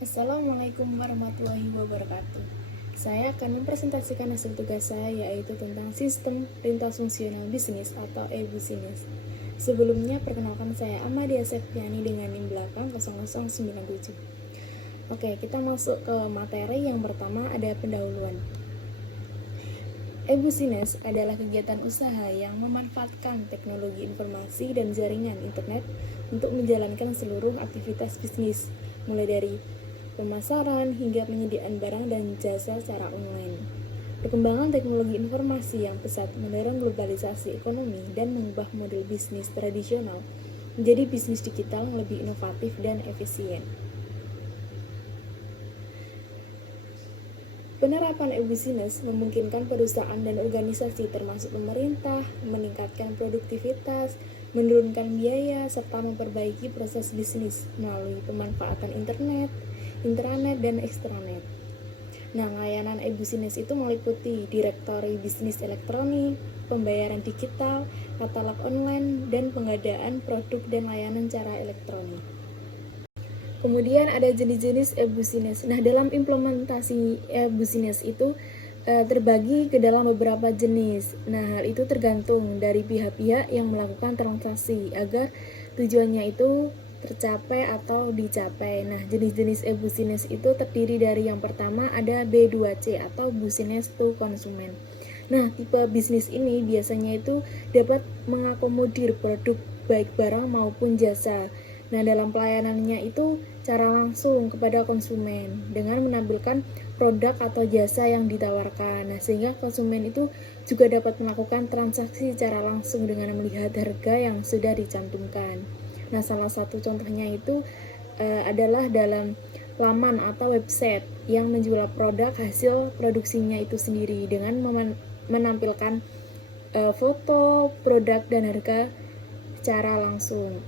Assalamualaikum warahmatullahi wabarakatuh. Saya akan mempresentasikan hasil tugas saya, yaitu tentang sistem lintas fungsional bisnis atau e-business. Sebelumnya, perkenalkan saya Amadia Septiani dengan NIM belakang 0097. Oke, kita masuk ke materi. Yang pertama ada pendahuluan. E-business adalah kegiatan usaha yang memanfaatkan teknologi informasi dan jaringan internet untuk menjalankan seluruh aktivitas bisnis, mulai dari pemasaran hingga penyediaan barang dan jasa secara online. Perkembangan teknologi informasi yang pesat mendorong globalisasi ekonomi dan mengubah model bisnis tradisional menjadi bisnis digital yang lebih inovatif dan efisien. Penerapan e-business memungkinkan perusahaan dan organisasi termasuk pemerintah meningkatkan produktivitas, menurunkan biaya, serta memperbaiki proses bisnis melalui pemanfaatan internet, intranet, dan ekstranet. Nah, layanan e-business itu meliputi direktori bisnis elektronik, pembayaran digital, katalog online, dan pengadaan produk dan layanan secara elektronik. Kemudian ada jenis-jenis e-business. Nah, dalam implementasi e-business itu terbagi ke dalam beberapa jenis. Nah, hal itu tergantung dari pihak-pihak yang melakukan transaksi agar tujuannya itu tercapai atau dicapai. Nah, jenis-jenis e-business itu terdiri dari yang pertama ada B2C atau business to consumer. Nah, tipe bisnis ini biasanya itu dapat mengakomodir produk baik barang maupun jasa. Nah, dalam pelayanannya itu cara langsung kepada konsumen dengan menampilkan produk atau jasa yang ditawarkan. Nah, sehingga konsumen itu juga dapat melakukan transaksi secara langsung dengan melihat harga yang sudah dicantumkan. Nah, salah satu contohnya itu adalah dalam laman atau website yang menjual produk hasil produksinya itu sendiri dengan menampilkan foto, produk, dan harga secara langsung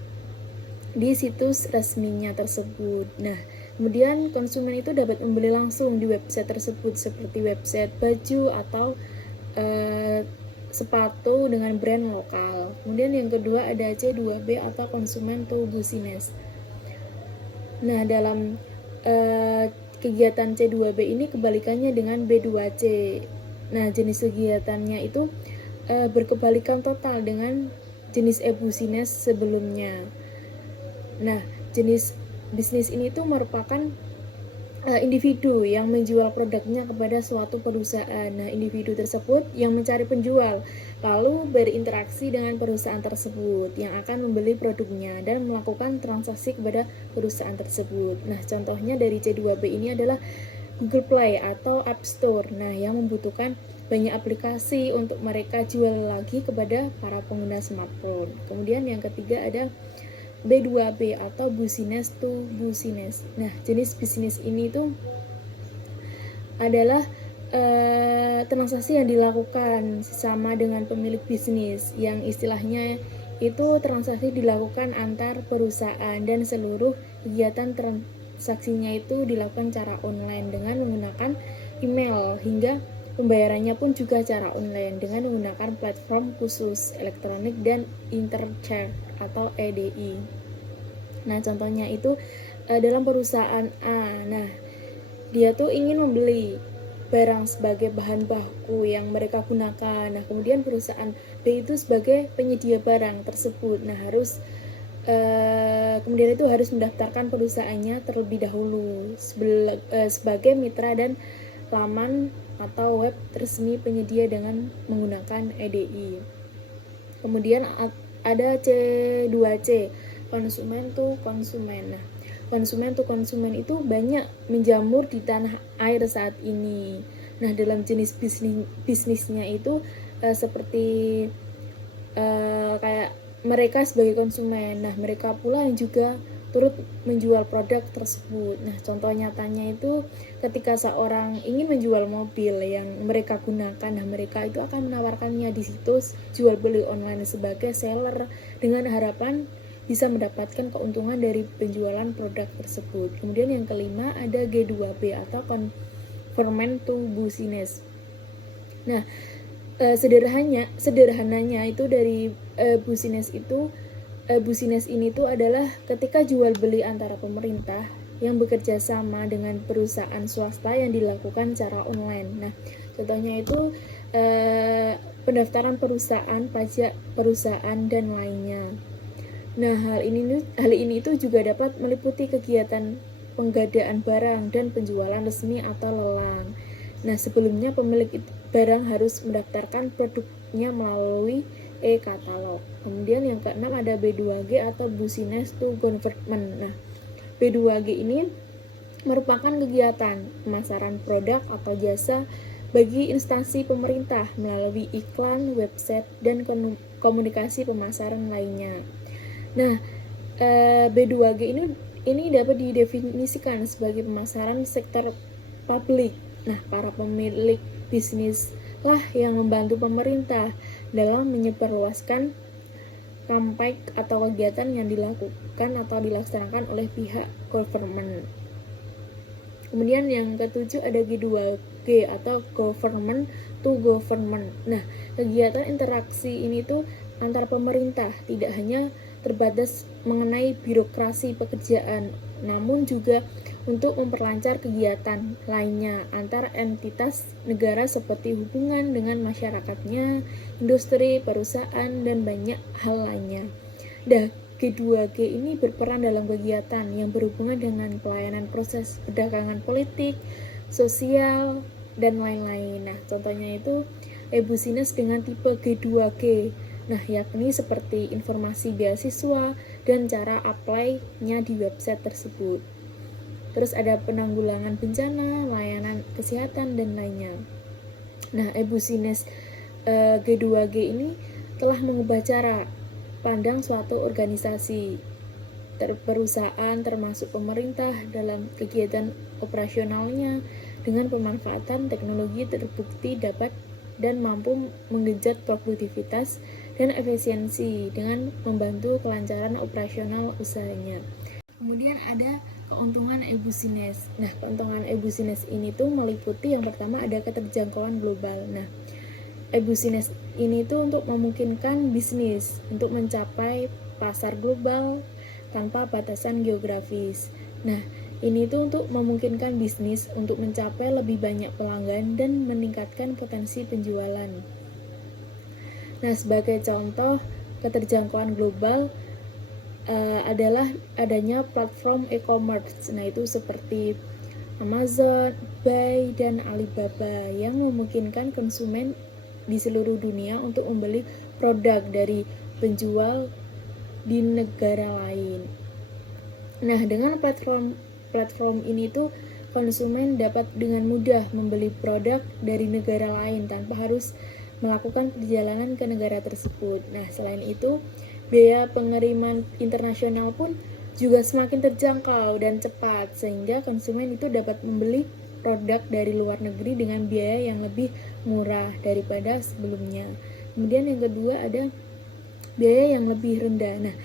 di situs resminya tersebut. Nah, kemudian konsumen itu dapat membeli langsung di website tersebut seperti website baju atau sepatu dengan brand lokal. Kemudian yang kedua ada C2B atau konsumen to business. Nah, dalam kegiatan C2B ini kebalikannya dengan B2C. Nah, jenis kegiatannya itu berkebalikan total dengan jenis e-business sebelumnya. Nah, jenis bisnis ini tuh merupakan individu yang menjual produknya kepada suatu perusahaan. Nah, individu tersebut yang mencari penjual, lalu berinteraksi dengan perusahaan tersebut yang akan membeli produknya dan melakukan transaksi kepada perusahaan tersebut. Nah, contohnya dari C2B ini adalah Google Play atau App Store. Nah, yang membutuhkan banyak aplikasi untuk mereka jual lagi kepada para pengguna smartphone. Kemudian yang ketiga ada B2B atau business to business. Nah, jenis bisnis ini tuh adalah transaksi yang dilakukan sama dengan pemilik bisnis, yang istilahnya itu transaksi dilakukan antar perusahaan dan seluruh kegiatan transaksinya itu dilakukan secara online dengan menggunakan email, hingga pembayarannya pun juga secara online dengan menggunakan platform khusus elektronik dan interchange atau EDI. Nah, contohnya itu dalam perusahaan A. Nah, dia tuh ingin membeli barang sebagai bahan baku yang mereka gunakan. Nah, kemudian perusahaan B itu sebagai penyedia barang tersebut. Nah, kemudian itu harus mendaftarkan perusahaannya terlebih dahulu sebagai mitra dan laman atau web resmi penyedia dengan menggunakan EDI. Kemudian ada C2C, konsumen to konsumen. Nah, konsumen to konsumen itu banyak menjamur di tanah air saat ini. Nah, dalam jenis bisnisnya itu seperti kayak mereka sebagai konsumen. Nah, mereka pula yang juga turut menjual produk tersebut. Nah, contoh nyatanya itu ketika seorang ingin menjual mobil yang mereka gunakan, nah mereka itu akan menawarkannya di situs jual beli online sebagai seller dengan harapan bisa mendapatkan keuntungan dari penjualan produk tersebut. Kemudian yang kelima ada G2B atau conformant to business. Nah, sederhananya itu dari business ini tuh adalah ketika jual beli antara pemerintah yang bekerja sama dengan perusahaan swasta yang dilakukan secara online. Nah, contohnya itu pendaftaran perusahaan, pajak perusahaan, dan lainnya. Nah, hal ini itu juga dapat meliputi kegiatan penggadaan barang dan penjualan resmi atau lelang. Nah, sebelumnya pemilik barang harus mendaftarkan produknya melalui e-katalog. Kemudian yang keenam ada B2G atau Business to Government. Nah, B2G ini merupakan kegiatan pemasaran produk atau jasa bagi instansi pemerintah melalui iklan, website, dan komunikasi pemasaran lainnya. Nah, B2G ini dapat didefinisikan sebagai pemasaran sektor publik. Nah, para pemilik bisnis lah yang membantu pemerintah dalam menyebarluaskan campaign atau kegiatan yang dilakukan atau dilaksanakan oleh pihak government. Kemudian yang ketujuh ada G2G atau Government to Government. Nah, kegiatan interaksi ini tuh antar pemerintah tidak hanya terbatas mengenai birokrasi pekerjaan, namun juga untuk memperlancar kegiatan lainnya antar entitas negara seperti hubungan dengan masyarakatnya, industri, perusahaan, dan banyak hal lainnya. G2G ini berperan dalam kegiatan yang berhubungan dengan pelayanan proses perdagangan politik, sosial, dan lain-lain. Nah, contohnya itu e-business dengan tipe G2G. Nah, yakni seperti informasi beasiswa dan cara apply-nya di website tersebut. Terus ada penanggulangan bencana, layanan kesehatan, dan lainnya. Nah, e-business G2G ini telah mengubah cara pandang suatu organisasi perusahaan termasuk pemerintah dalam kegiatan operasionalnya dengan pemanfaatan teknologi terbukti dapat dan mampu menggenjot produktivitas dan efisiensi dengan membantu kelancaran operasional usahanya. Kemudian ada keuntungan e-business. Nah, keuntungan e-business ini tuh meliputi yang pertama ada keterjangkauan global. Nah, e-business ini tuh untuk memungkinkan bisnis untuk mencapai pasar global tanpa batasan geografis. Nah, ini tuh untuk memungkinkan bisnis untuk mencapai lebih banyak pelanggan dan meningkatkan potensi penjualan. Nah, sebagai contoh keterjangkauan global adalah adanya platform e-commerce. Nah, itu seperti Amazon, eBay, dan Alibaba yang memungkinkan konsumen di seluruh dunia untuk membeli produk dari penjual di negara lain. Nah, dengan platform ini tuh konsumen dapat dengan mudah membeli produk dari negara lain tanpa harus melakukan perjalanan ke negara tersebut. Nah, selain itu, biaya pengiriman internasional pun juga semakin terjangkau dan cepat sehingga konsumen itu dapat membeli produk dari luar negeri dengan biaya yang lebih murah daripada sebelumnya. Kemudian yang kedua ada biaya yang lebih rendah. Nah,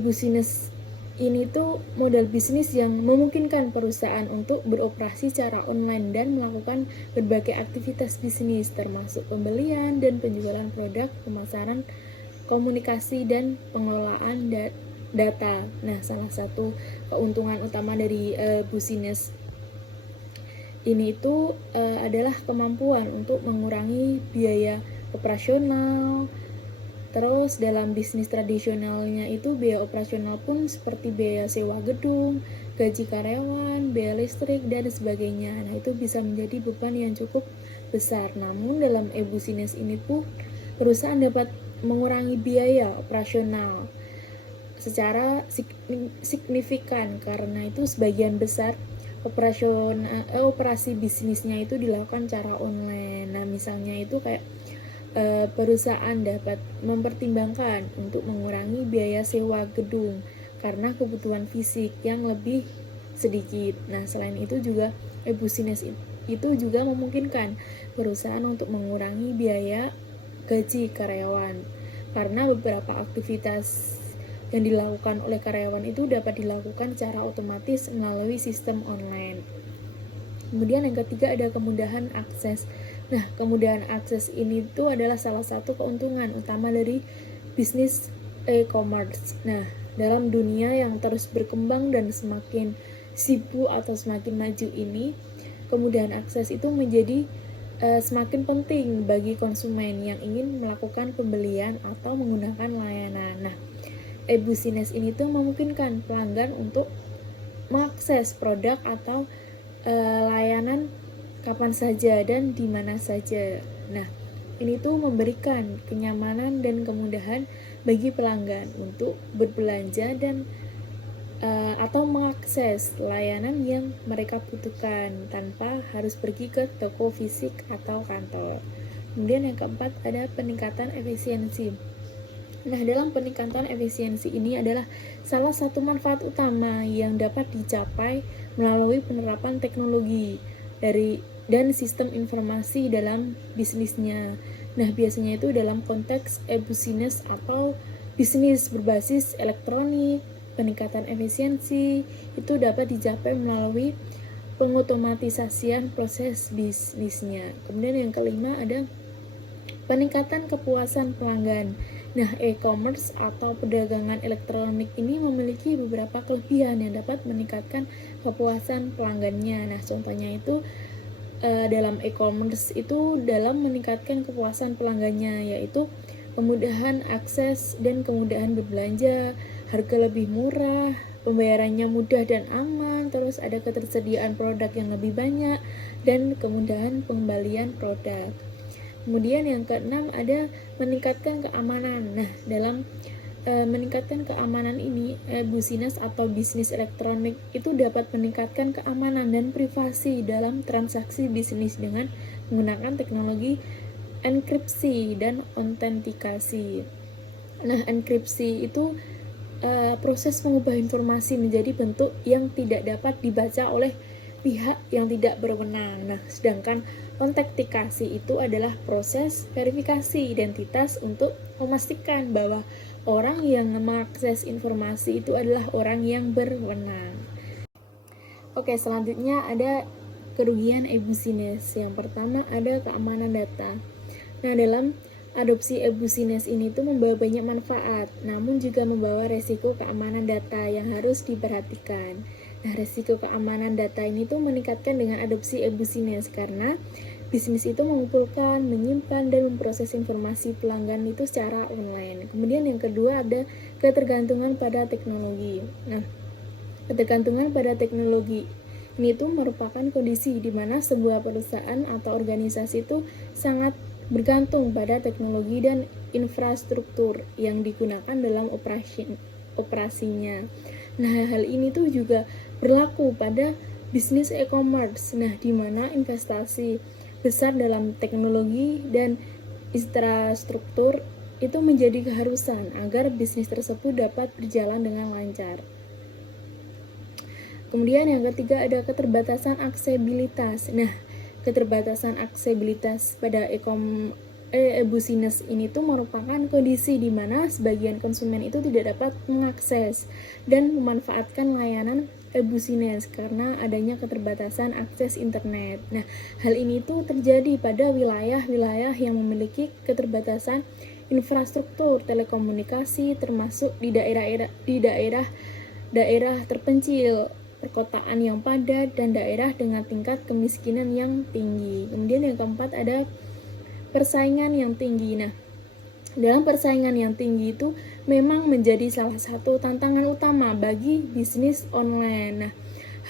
business ini tuh model bisnis yang memungkinkan perusahaan untuk beroperasi secara online dan melakukan berbagai aktivitas bisnis termasuk pembelian dan penjualan produk, pemasaran, komunikasi, dan pengelolaan data. Nah, salah satu keuntungan utama dari business ini itu adalah kemampuan untuk mengurangi biaya operasional. Terus dalam bisnis tradisionalnya itu biaya operasional pun seperti biaya sewa gedung, gaji karyawan, biaya listrik, dan sebagainya. Nah, itu bisa menjadi beban yang cukup besar. Namun dalam e-business ini pun perusahaan dapat mengurangi biaya operasional secara signifikan karena itu sebagian besar operasi bisnisnya itu dilakukan secara online. Nah, misalnya itu kayak perusahaan dapat mempertimbangkan untuk mengurangi biaya sewa gedung karena kebutuhan fisik yang lebih sedikit. Nah, selain itu juga e-business itu juga memungkinkan perusahaan untuk mengurangi biaya gaji karyawan karena beberapa aktivitas yang dilakukan oleh karyawan itu dapat dilakukan secara otomatis melalui sistem online. Kemudian yang ketiga ada kemudahan akses. Nah, kemudahan akses ini tuh adalah salah satu keuntungan utama dari bisnis e-commerce. Nah, dalam dunia yang terus berkembang dan semakin sibuk atau semakin maju ini, kemudahan akses itu menjadi semakin penting bagi konsumen yang ingin melakukan pembelian atau menggunakan layanan. Nah, e-business ini tuh memungkinkan pelanggan untuk mengakses produk atau layanan kapan saja dan di mana saja. Nah, ini tuh memberikan kenyamanan dan kemudahan bagi pelanggan untuk berbelanja dan atau mengakses layanan yang mereka butuhkan tanpa harus pergi ke toko fisik atau kantor. Kemudian yang keempat ada peningkatan efisiensi. Nah, dalam peningkatan efisiensi ini adalah salah satu manfaat utama yang dapat dicapai melalui penerapan teknologi dan sistem informasi dalam bisnisnya. Nah, biasanya itu dalam konteks e-business atau bisnis berbasis elektronik. Peningkatan efisiensi itu dapat dicapai melalui pengotomatisasian proses bisnisnya. Kemudian yang kelima ada peningkatan kepuasan pelanggan. Nah, e-commerce atau perdagangan elektronik ini memiliki beberapa kelebihan yang dapat meningkatkan kepuasan pelanggannya. Nah, contohnya itu dalam e-commerce itu dalam meningkatkan kepuasan pelanggannya, yaitu kemudahan akses dan kemudahan berbelanja, harga lebih murah, pembayarannya mudah dan aman, terus ada ketersediaan produk yang lebih banyak, dan kemudahan pengembalian produk. Kemudian yang keenam ada meningkatkan keamanan. Nah, dalam meningkatkan keamanan ini, business atau bisnis elektronik itu dapat meningkatkan keamanan dan privasi dalam transaksi bisnis dengan menggunakan teknologi enkripsi dan autentikasi. Nah, enkripsi itu proses mengubah informasi menjadi bentuk yang tidak dapat dibaca oleh pihak yang tidak berwenang. Nah, sedangkan autentikasi itu adalah proses verifikasi identitas untuk memastikan bahwa orang yang mengakses informasi itu adalah orang yang berwenang. Oke, selanjutnya ada kerugian e-business. Yang pertama ada keamanan data. Nah, dalam adopsi e-business ini tuh membawa banyak manfaat, namun juga membawa resiko keamanan data yang harus diperhatikan. Nah, resiko keamanan data ini tuh meningkatkan dengan adopsi e-business karena bisnis itu mengumpulkan, menyimpan, dan memproses informasi pelanggan itu secara online. Kemudian yang kedua ada ketergantungan pada teknologi. Nah, ketergantungan pada teknologi ini tuh merupakan kondisi di mana sebuah perusahaan atau organisasi itu sangat bergantung pada teknologi dan infrastruktur yang digunakan dalam operasinya. Nah, hal ini tuh juga berlaku pada bisnis e-commerce. Nah, di mana investasi besar dalam teknologi dan infrastruktur itu menjadi keharusan agar bisnis tersebut dapat berjalan dengan lancar. Kemudian yang ketiga ada keterbatasan aksesibilitas. Nah, keterbatasan aksesibilitas pada e-business ini tuh merupakan kondisi di mana sebagian konsumen itu tidak dapat mengakses dan memanfaatkan layanan e-business karena adanya keterbatasan akses internet. Nah, hal ini tuh terjadi pada wilayah-wilayah yang memiliki keterbatasan infrastruktur telekomunikasi, termasuk di daerah terpencil, perkotaan yang padat, dan daerah dengan tingkat kemiskinan yang tinggi. Kemudian yang keempat ada persaingan yang tinggi. Nah, dalam persaingan yang tinggi itu memang menjadi salah satu tantangan utama bagi bisnis online. Nah,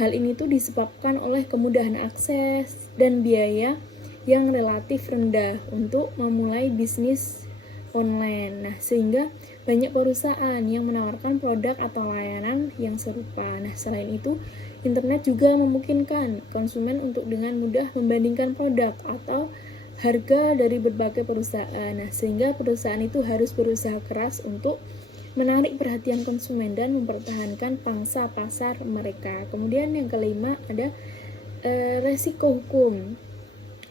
hal ini tuh disebabkan oleh kemudahan akses dan biaya yang relatif rendah untuk memulai bisnis online. Nah, sehingga banyak perusahaan yang menawarkan produk atau layanan yang serupa. Nah, selain itu, internet juga memungkinkan konsumen untuk dengan mudah membandingkan produk atau harga dari berbagai perusahaan. Nah, sehingga perusahaan itu harus berusaha keras untuk menarik perhatian konsumen dan mempertahankan pangsa pasar mereka. Kemudian yang kelima ada resiko hukum.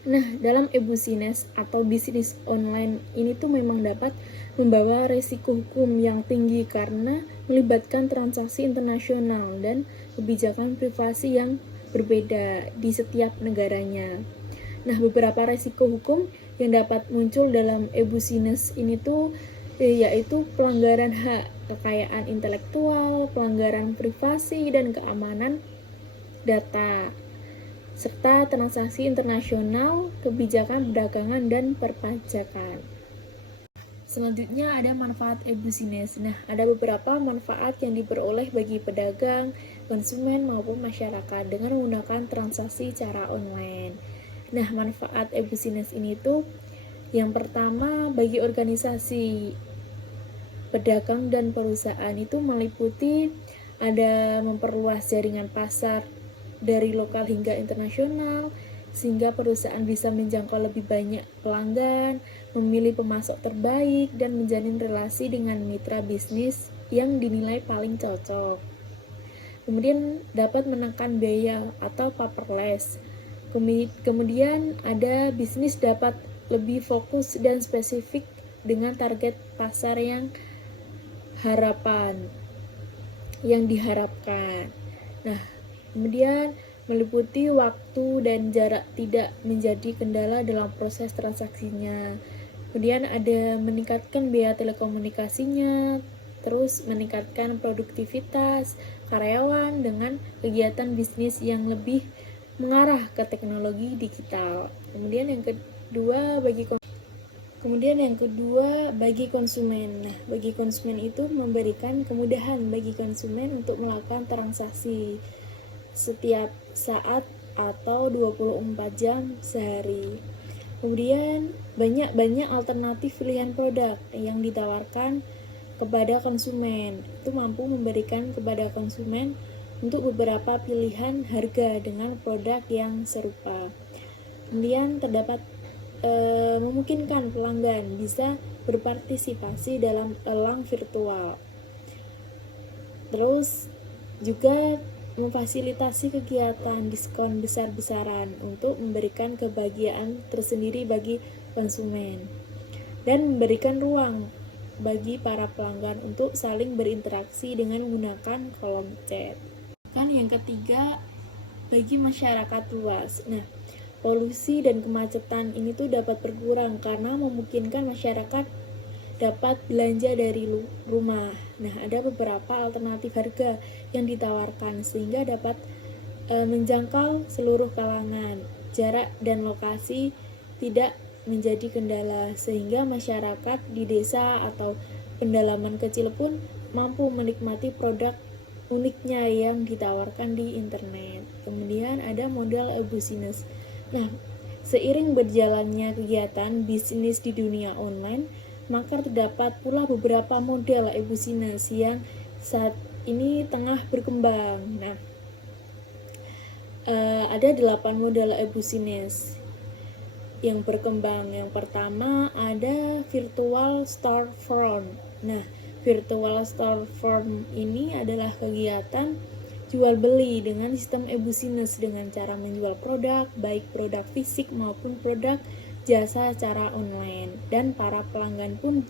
Nah, dalam e-business atau bisnis online ini tuh memang dapat membawa resiko hukum yang tinggi karena melibatkan transaksi internasional dan kebijakan privasi yang berbeda di setiap negaranya. Nah, beberapa resiko hukum yang dapat muncul dalam e-business ini tuh yaitu pelanggaran hak kekayaan intelektual, pelanggaran privasi dan keamanan data, serta transaksi internasional, kebijakan perdagangan, dan perpajakan. Selanjutnya ada manfaat e-business. Nah, ada beberapa manfaat yang diperoleh bagi pedagang, konsumen, maupun masyarakat dengan menggunakan transaksi cara online. Nah, manfaat e-business ini tuh yang pertama bagi organisasi pedagang dan perusahaan itu meliputi ada memperluas jaringan pasar dari lokal hingga internasional, sehingga perusahaan bisa menjangkau lebih banyak pelanggan, memilih pemasok terbaik, dan menjalin relasi dengan mitra bisnis yang dinilai paling cocok. Kemudian dapat menekan biaya atau paperless. Kemudian ada bisnis dapat lebih fokus dan spesifik dengan target pasar yang diharapkan. Nah, kemudian meliputi waktu dan jarak tidak menjadi kendala dalam proses transaksinya. Kemudian ada meningkatkan biaya telekomunikasinya, terus meningkatkan produktivitas karyawan dengan kegiatan bisnis yang lebih mengarah ke teknologi digital. Kemudian yang kedua bagi konsumen. Nah, bagi konsumen itu memberikan kemudahan bagi konsumen untuk melakukan transaksi setiap saat atau 24 jam sehari. Kemudian banyak alternatif pilihan produk yang ditawarkan kepada konsumen. Itu mampu memberikan kepada konsumen untuk beberapa pilihan harga dengan produk yang serupa. Kemudian terdapat memungkinkan pelanggan bisa berpartisipasi dalam elang virtual. Terus juga memfasilitasi kegiatan diskon besar-besaran untuk memberikan kebahagiaan tersendiri bagi konsumen dan memberikan ruang bagi para pelanggan untuk saling berinteraksi dengan menggunakan kolom chat. Yang ketiga, bagi masyarakat luas. Nah, polusi dan kemacetan ini tuh dapat berkurang karena memungkinkan masyarakat dapat belanja dari rumah. Nah, ada beberapa alternatif harga yang ditawarkan sehingga dapat menjangkau seluruh kalangan. Jarak dan lokasi tidak menjadi kendala sehingga masyarakat di desa atau pedalaman kecil pun mampu menikmati produk uniknya yang ditawarkan di internet. Kemudian ada model e-business. Nah, seiring berjalannya kegiatan bisnis di dunia online, maka terdapat pula beberapa model e-business yang saat ini tengah berkembang. Nah, ada 8 model e-business yang berkembang. Yang pertama ada virtual storefront. Nah, virtual storefront ini adalah kegiatan jual beli dengan sistem e-business dengan cara menjual produk, baik produk fisik maupun produk jasa secara online, dan para pelanggan pun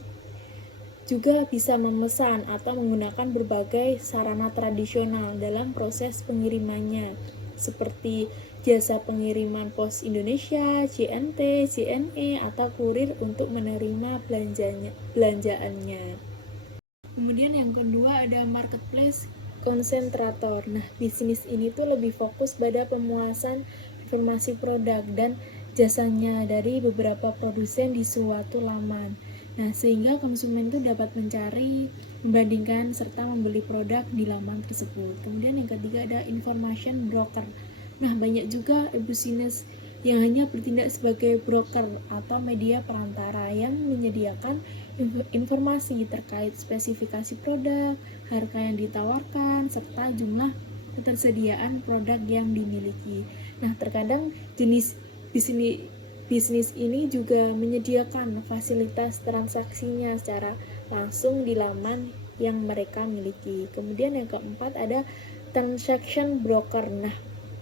juga bisa memesan atau menggunakan berbagai sarana tradisional dalam proses pengirimannya seperti jasa pengiriman Pos Indonesia, JNT, JNE, atau kurir untuk menerima belanjaannya. Kemudian yang kedua ada marketplace konsentrator. Nah, bisnis ini tuh lebih fokus pada pemuasan informasi produk dan jasanya dari beberapa produsen di suatu laman. Nah, sehingga konsumen itu dapat mencari, membandingkan, serta membeli produk di laman tersebut. Kemudian yang ketiga ada information broker. Nah, banyak juga e-business yang hanya bertindak sebagai broker atau media perantara yang menyediakan informasi terkait spesifikasi produk, harga yang ditawarkan, serta jumlah ketersediaan produk yang dimiliki. Nah, terkadang jenis bisnis ini juga menyediakan fasilitas transaksinya secara langsung di laman yang mereka miliki. Kemudian yang keempat ada transaction broker. Nah,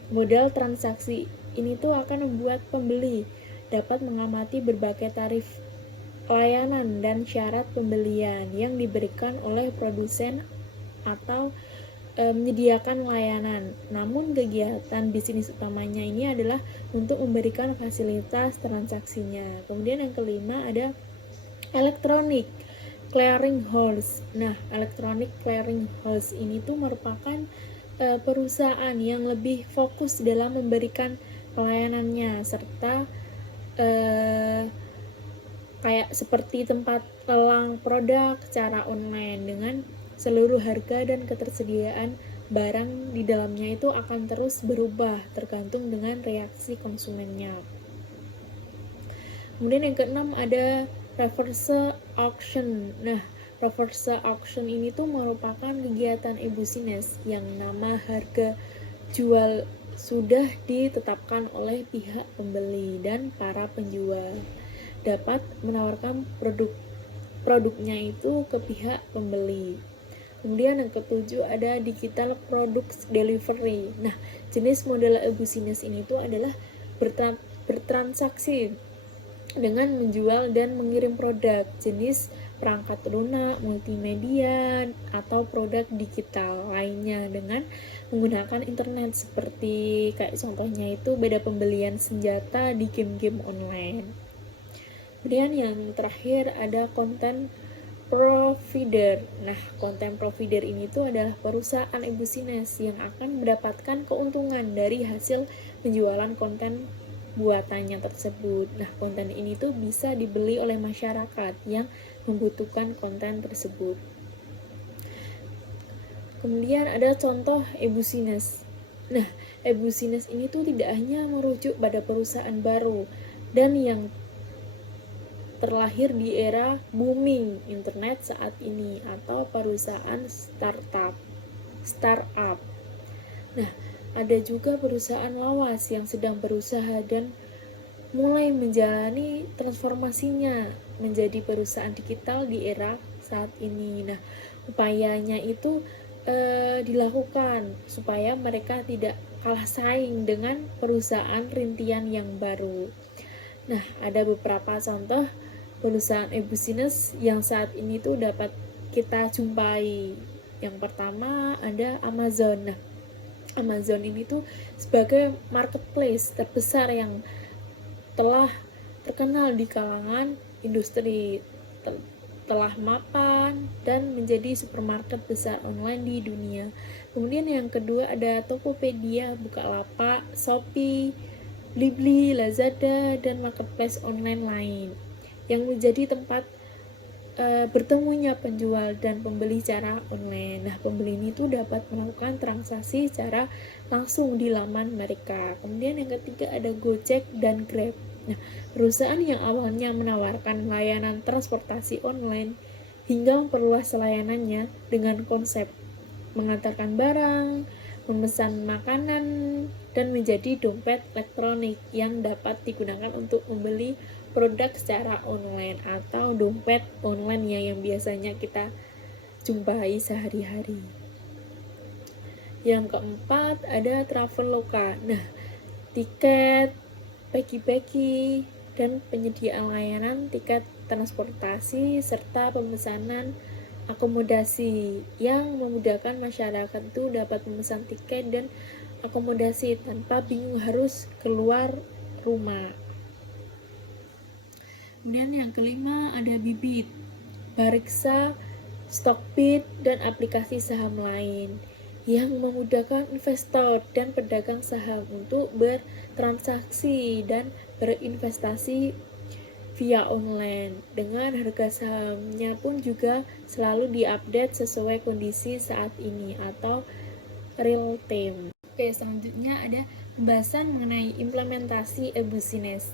model transaksi ini tuh akan membuat pembeli dapat mengamati berbagai tarif layanan dan syarat pembelian yang diberikan oleh produsen atau menyediakan layanan. Namun kegiatan bisnis utamanya ini adalah untuk memberikan fasilitas transaksinya. Kemudian yang kelima ada electronic clearing house. Nah, electronic clearing house ini tuh merupakan perusahaan yang lebih fokus dalam memberikan pelayanannya, serta kayak seperti tempat lelang produk secara online dengan seluruh harga dan ketersediaan barang di dalamnya itu akan terus berubah tergantung dengan reaksi konsumennya. Kemudian yang keenam ada reverse auction. Nah, reverse auction ini tuh merupakan kegiatan e-business yang nama harga jual sudah ditetapkan oleh pihak pembeli dan para penjual dapat menawarkan produknya itu ke pihak pembeli. Kemudian yang ketujuh ada digital product delivery. Nah, jenis model e-business ini tuh adalah bertransaksi dengan menjual dan mengirim produk jenis perangkat lunak, multimedia, atau produk digital lainnya dengan menggunakan internet seperti kayak contohnya itu beda pembelian senjata di game-game online. Kemudian yang terakhir ada content provider. Nah, content provider ini tuh adalah perusahaan e-business yang akan mendapatkan keuntungan dari hasil penjualan konten buatannya tersebut. Nah, konten ini tuh bisa dibeli oleh masyarakat yang membutuhkan konten tersebut. Kemudian ada contoh e-business. Nah, e-business ini tuh tidak hanya merujuk pada perusahaan baru dan yang terlahir di era booming internet saat ini atau perusahaan startup. Nah, ada juga perusahaan lawas yang sedang berusaha dan mulai menjalani transformasinya menjadi perusahaan digital di era saat ini. Nah, upayanya itu dilakukan supaya mereka tidak kalah saing dengan perusahaan rintian yang baru. Nah, ada beberapa contoh perusahaan e-business yang saat ini tuh dapat kita jumpai. Yang pertama ada Amazon. Nah, Amazon ini tuh sebagai marketplace terbesar yang telah terkenal di kalangan industri, telah mapan dan menjadi supermarket besar online di dunia. Kemudian yang kedua ada Tokopedia, Bukalapak, Shopee, Blibli, Lazada, dan marketplace online lain yang menjadi tempat bertemunya penjual dan pembeli secara online. Nah, pembeli ini tuh dapat melakukan transaksi secara langsung di laman mereka. Kemudian yang ketiga ada Gojek dan Grab. Nah, perusahaan yang awalnya menawarkan layanan transportasi online hingga memperluas layanannya dengan konsep mengantarkan barang, memesan makanan, dan menjadi dompet elektronik yang dapat digunakan untuk membeli produk secara online atau dompet online yang biasanya kita jumpai sehari-hari. Yang keempat ada Traveloka. Nah, tiket, pagi-pagi, dan penyediaan layanan tiket transportasi serta pemesanan akomodasi yang memudahkan masyarakat itu dapat memesan tiket dan akomodasi tanpa bingung harus keluar rumah. Kemudian yang kelima ada Bibit, Bareksa, Stockbit, dan aplikasi saham lain yang memudahkan investor dan pedagang saham untuk bertransaksi dan berinvestasi via online. Dengan harga sahamnya pun juga selalu diupdate sesuai kondisi saat ini atau real time. Oke, selanjutnya ada pembahasan mengenai implementasi e-business.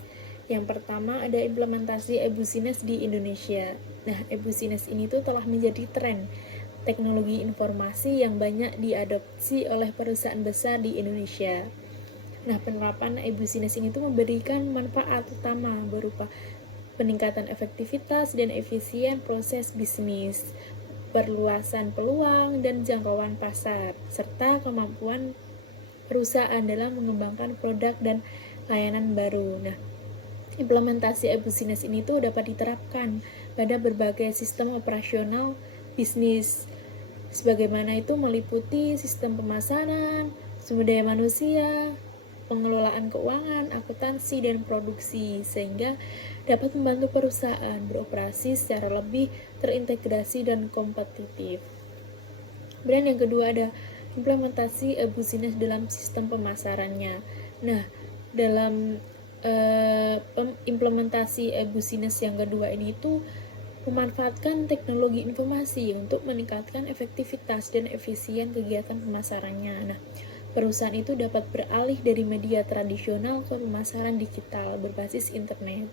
Yang pertama ada implementasi e-business di Indonesia. Nah, e-business ini tuh telah menjadi tren teknologi informasi yang banyak diadopsi oleh perusahaan besar di Indonesia. Nah, penerapan e-business ini tuh memberikan manfaat utama berupa peningkatan efektivitas dan efisien proses bisnis, perluasan peluang dan jangkauan pasar, serta kemampuan perusahaan dalam mengembangkan produk dan layanan baru. Nah, implementasi e-business ini tuh dapat diterapkan pada berbagai sistem operasional bisnis, sebagaimana itu meliputi sistem pemasaran, sumber daya manusia, pengelolaan keuangan, akuntansi, dan produksi, sehingga dapat membantu perusahaan beroperasi secara lebih terintegrasi dan kompetitif. Kemudian yang kedua ada implementasi e-business dalam sistem pemasarannya. Nah, dalam implementasi e-business yang kedua ini itu memanfaatkan teknologi informasi untuk meningkatkan efektivitas dan efisien kegiatan pemasarannya. Nah, perusahaan itu dapat beralih dari media tradisional ke pemasaran digital berbasis internet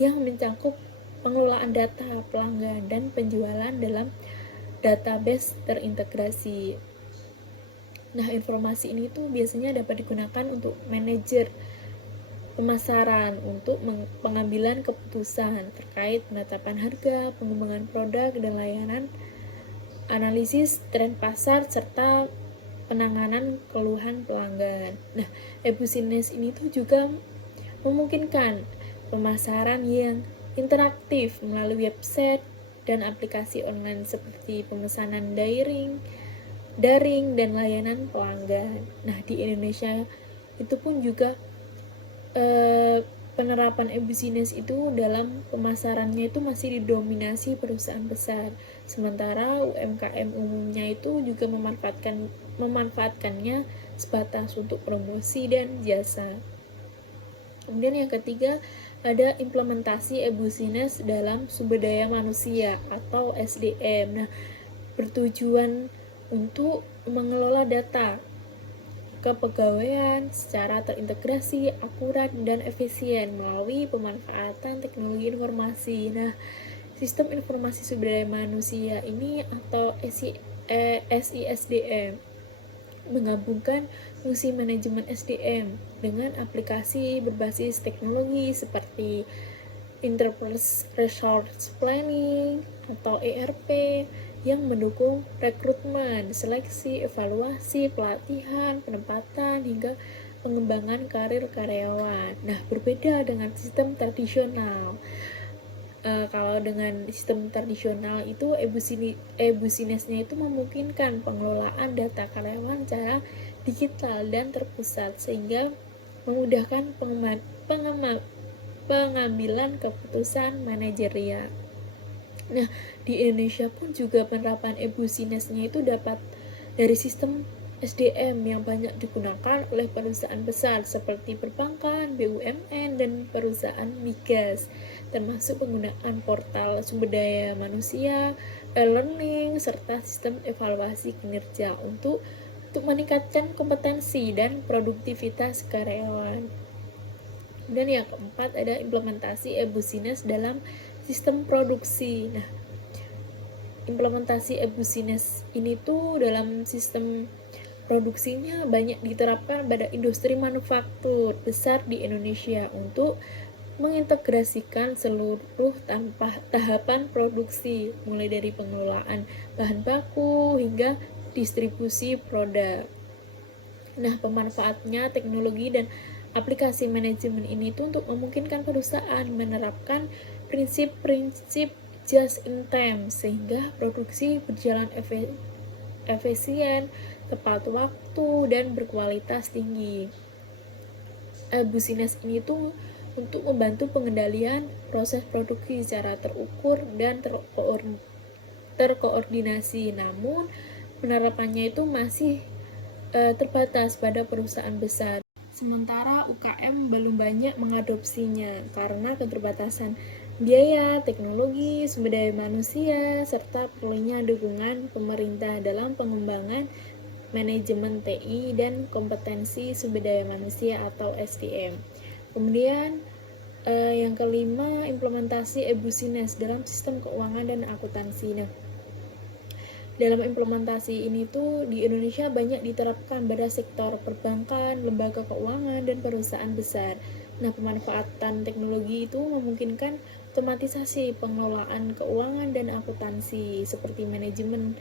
yang mencakup pengelolaan data pelanggan dan penjualan dalam database terintegrasi. Nah, informasi ini tuh biasanya dapat digunakan untuk manajer pemasaran untuk pengambilan keputusan terkait penetapan harga, pengembangan produk dan layanan, analisis tren pasar, serta penanganan keluhan pelanggan. Nah, e-business ini tuh juga memungkinkan pemasaran yang interaktif melalui website dan aplikasi online seperti pemesanan daring dan layanan pelanggan. Nah, di Indonesia itu pun juga penerapan e-business itu dalam pemasarannya itu masih didominasi perusahaan besar, sementara UMKM umumnya itu juga memanfaatkannya sebatas untuk promosi dan jasa. Kemudian yang ketiga ada implementasi e-business dalam sumber daya manusia atau SDM. Nah, bertujuan untuk mengelola data kepegawaian secara terintegrasi, akurat, dan efisien melalui pemanfaatan teknologi informasi. Nah, sistem informasi sumber daya manusia ini atau SISDM menggabungkan fungsi manajemen SDM dengan aplikasi berbasis teknologi seperti Enterprise Resource Planning atau ERP yang mendukung rekrutmen, seleksi, evaluasi, pelatihan, penempatan, hingga pengembangan karir karyawan. Nah, berbeda dengan sistem tradisional. Kalau dengan sistem tradisional itu e-business-nya itu memungkinkan pengelolaan data karyawan secara digital dan terpusat sehingga memudahkan pengambilan keputusan manajerial. Nah, di Indonesia pun juga penerapan e-business-nya itu dapat dari sistem SDM yang banyak digunakan oleh perusahaan besar seperti perbankan, BUMN, dan perusahaan migas, termasuk penggunaan portal sumber daya manusia, e-learning, serta sistem evaluasi kinerja untuk meningkatkan kompetensi dan produktivitas karyawan. Dan yang keempat ada implementasi e-business dalam sistem produksi. Nah, implementasi e-business ini tuh dalam sistem produksinya banyak diterapkan pada industri manufaktur besar di Indonesia untuk mengintegrasikan seluruh tahapan produksi, mulai dari pengelolaan bahan baku hingga distribusi produk. Nah, pemanfaatnya teknologi dan aplikasi manajemen ini tuh untuk memungkinkan perusahaan menerapkan prinsip-prinsip just in time sehingga produksi berjalan efisien, tepat waktu, dan berkualitas tinggi. Business ini tuh untuk membantu pengendalian proses produksi secara terukur dan terkoordinasi. Namun penerapannya itu masih terbatas pada perusahaan besar. Sementara UKM belum banyak mengadopsinya karena keterbatasan biaya, teknologi, sumber daya manusia, serta perlunya dukungan pemerintah dalam pengembangan manajemen TI dan kompetensi sumber daya manusia atau SDM. Kemudian yang kelima, implementasi e-business dalam sistem keuangan dan akuntansi. Nah, dalam implementasi ini tuh di Indonesia banyak diterapkan pada sektor perbankan, lembaga keuangan, dan perusahaan besar. Nah, pemanfaatan teknologi itu memungkinkan otomatisasi pengelolaan keuangan dan akuntansi seperti manajemen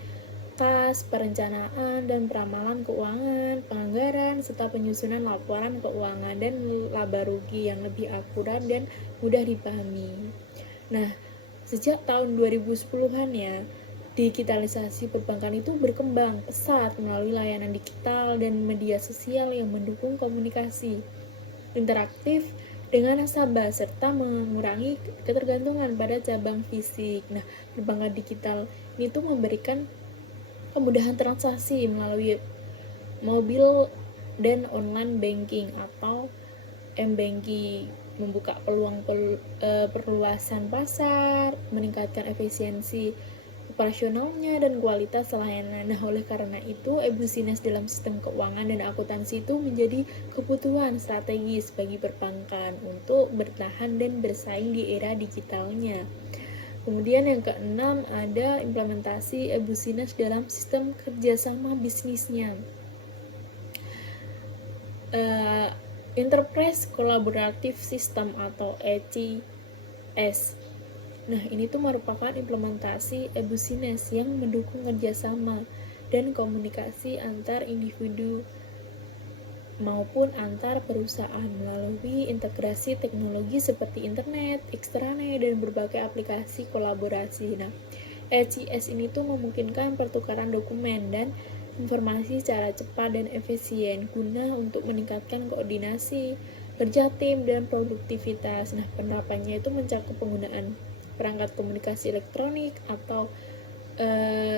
kas, perencanaan dan peramalan keuangan, penganggaran, serta penyusunan laporan keuangan dan laba rugi yang lebih akurat dan mudah dipahami. Nah, sejak tahun 2010-an ya, digitalisasi perbankan itu berkembang pesat melalui layanan digital dan media sosial yang mendukung komunikasi interaktif dengan nasabah serta mengurangi ketergantungan pada cabang fisik. Nah, perbankan digital ini tuh memberikan kemudahan transaksi melalui mobil dan online banking atau m-banking, membuka peluang perluasan pasar, meningkatkan efisiensi operasionalnya dan kualitas layanan. Nah, oleh karena itu, e-business dalam sistem keuangan dan akuntansi itu menjadi kebutuhan strategis bagi perbankan untuk bertahan dan bersaing di era digitalnya. Kemudian yang keenam, ada implementasi e-business dalam sistem kerjasama bisnisnya. Enterprise Collaborative System atau ECS. Nah, ini tuh merupakan implementasi e-business yang mendukung kerjasama dan komunikasi antar individu maupun antar perusahaan melalui integrasi teknologi seperti internet, extranet, dan berbagai aplikasi kolaborasi. Nah, ECS ini tuh memungkinkan pertukaran dokumen dan informasi secara cepat dan efisien guna untuk meningkatkan koordinasi, kerja tim, dan produktivitas. Nah, penerapannya itu mencakup penggunaan perangkat komunikasi elektronik atau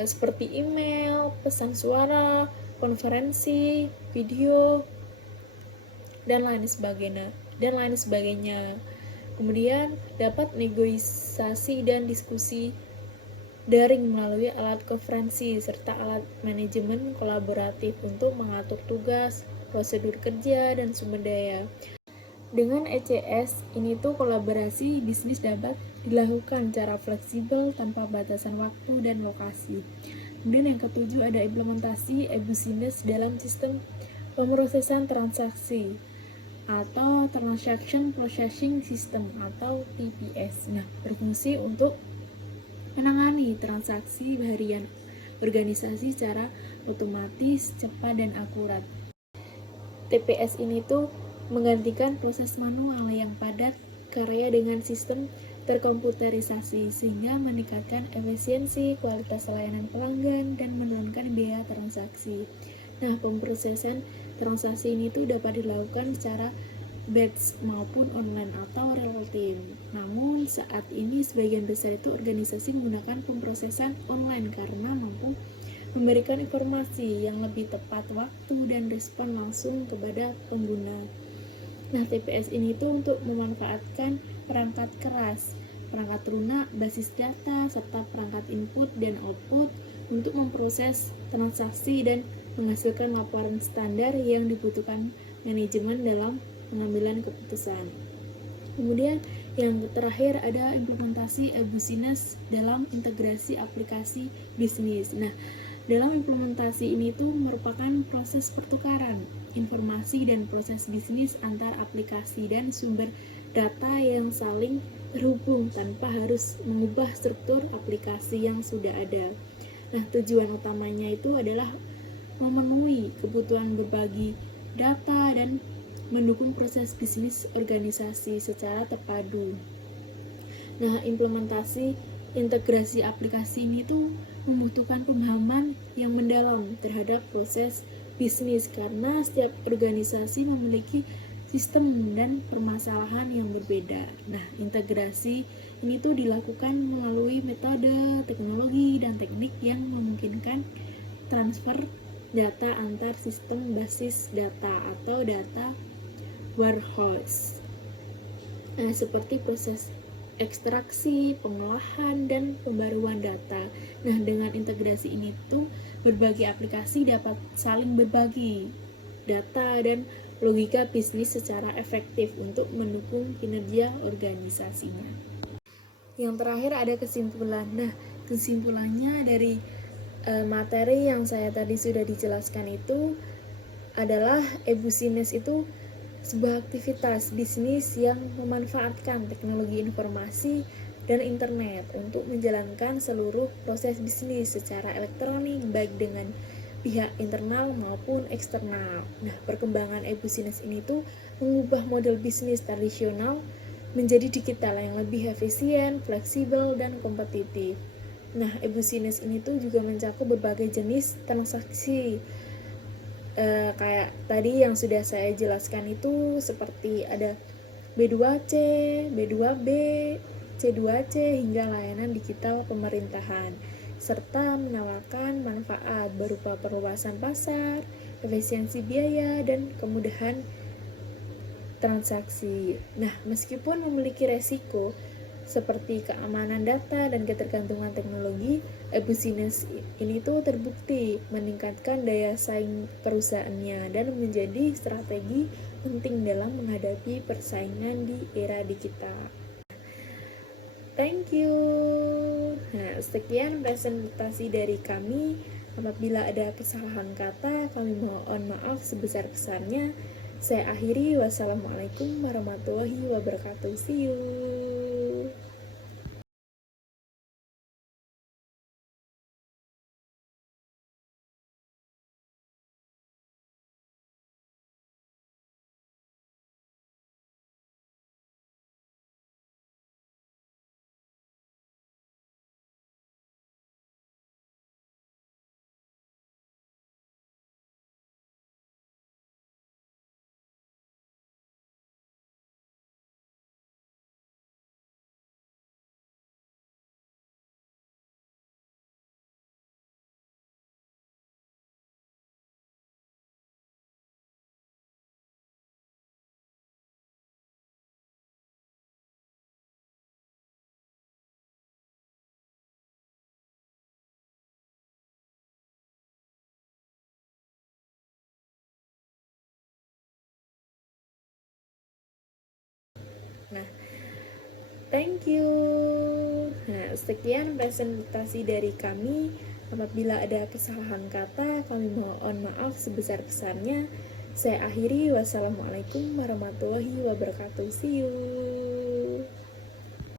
seperti email, pesan suara, konferensi, video, dan lain sebagainya. Kemudian dapat negosiasi dan diskusi daring melalui alat konferensi serta alat manajemen kolaboratif untuk mengatur tugas, prosedur kerja, dan sumber daya. Dengan ECS, ini tuh kolaborasi bisnis dapat dilakukan secara fleksibel tanpa batasan waktu dan lokasi. Kemudian yang ketujuh, ada implementasi e-business dalam sistem pemrosesan transaksi atau Transaction Processing System atau TPS. Nah, berfungsi untuk menangani transaksi harian organisasi secara otomatis, cepat, dan akurat. TPS ini tuh menggantikan proses manual yang padat karya dengan sistem terkomputerisasi sehingga meningkatkan efisiensi, kualitas layanan pelanggan, dan menurunkan biaya transaksi. Nah, pemrosesan transaksi ini tuh dapat dilakukan secara batch maupun online atau real time. Namun saat ini sebagian besar itu organisasi menggunakan pemrosesan online karena mampu memberikan informasi yang lebih tepat waktu dan respon langsung kepada pengguna. Nah, TPS ini tuh untuk memanfaatkan perangkat keras, perangkat lunak, basis data, serta perangkat input dan output untuk memproses transaksi dan menghasilkan laporan standar yang dibutuhkan manajemen dalam pengambilan keputusan. Kemudian yang terakhir ada implementasi e-business dalam integrasi aplikasi bisnis. Nah, dalam implementasi ini tuh merupakan proses pertukaran informasi dan proses bisnis antar aplikasi dan sumber data yang saling terhubung tanpa harus mengubah struktur aplikasi yang sudah ada. Nah, tujuan utamanya itu adalah memenuhi kebutuhan berbagi data dan mendukung proses bisnis organisasi secara terpadu. Nah, implementasi integrasi aplikasi ini tuh membutuhkan pemahaman yang mendalam terhadap proses bisnis karena setiap organisasi memiliki sistem dan permasalahan yang berbeda. Nah, integrasi ini tuh dilakukan melalui metode, teknologi, dan teknik yang memungkinkan transfer data antar sistem basis data atau data warehouse. Nah, seperti proses ekstraksi, pengolahan, dan pembaruan data. Nah, dengan integrasi ini tuh berbagai aplikasi dapat saling berbagi data dan logika bisnis secara efektif untuk mendukung kinerja organisasinya. Yang terakhir ada kesimpulan. Nah, kesimpulannya dari materi yang saya tadi sudah dijelaskan itu adalah e-business itu sebuah aktivitas bisnis yang memanfaatkan teknologi informasi dan internet untuk menjalankan seluruh proses bisnis secara elektronik baik dengan pihak internal maupun eksternal. Nah, perkembangan e-business ini tuh mengubah model bisnis tradisional menjadi digital yang lebih efisien, fleksibel, dan kompetitif. Nah, e-business ini tuh juga mencakup berbagai jenis transaksi kayak tadi yang sudah saya jelaskan itu seperti ada B2C, B2B, C2C hingga layanan digital pemerintahan serta menawarkan manfaat berupa perluasan pasar, efisiensi biaya, dan kemudahan transaksi. Nah, meskipun memiliki resiko seperti keamanan data dan ketergantungan teknologi, e-business ini tuh terbukti meningkatkan daya saing perusahaannya dan menjadi strategi penting dalam menghadapi persaingan di era digital. Thank you. Nah, sekian presentasi dari kami. Apabila ada kesalahan kata, kami mohon maaf sebesar-besarnya. Saya akhiri. Wassalamualaikum warahmatullahi wabarakatuh. See you. Nah, thank you. Nah, sekian presentasi dari kami. Apabila ada kesalahan kata, kami mohon maaf sebesar-besarnya. Saya akhiri. Wassalamualaikum warahmatullahi wabarakatuh. See you.